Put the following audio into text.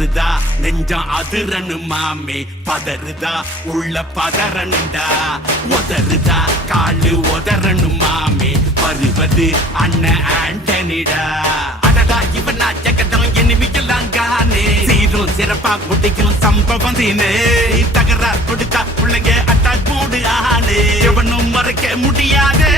பதறுதா நெஞ்சம் அதிரனு மாமே பதறுதா உள்ள பதறனுண்டா உதறுதா காலு உதறனு மாமே வருவது அண்ணன் ஆண்டனிடா அடடா இவனா ஜெகதம் எனிமிக்கலாம் காணே சீரும் சிறப்பா குட்டிக்கும் சம்பவம் தீனே தகராறு கொடுத்தா பிள்ளைங்க அட்டாக் போடு ஆனே எவனும் மறைக்க முடியாதே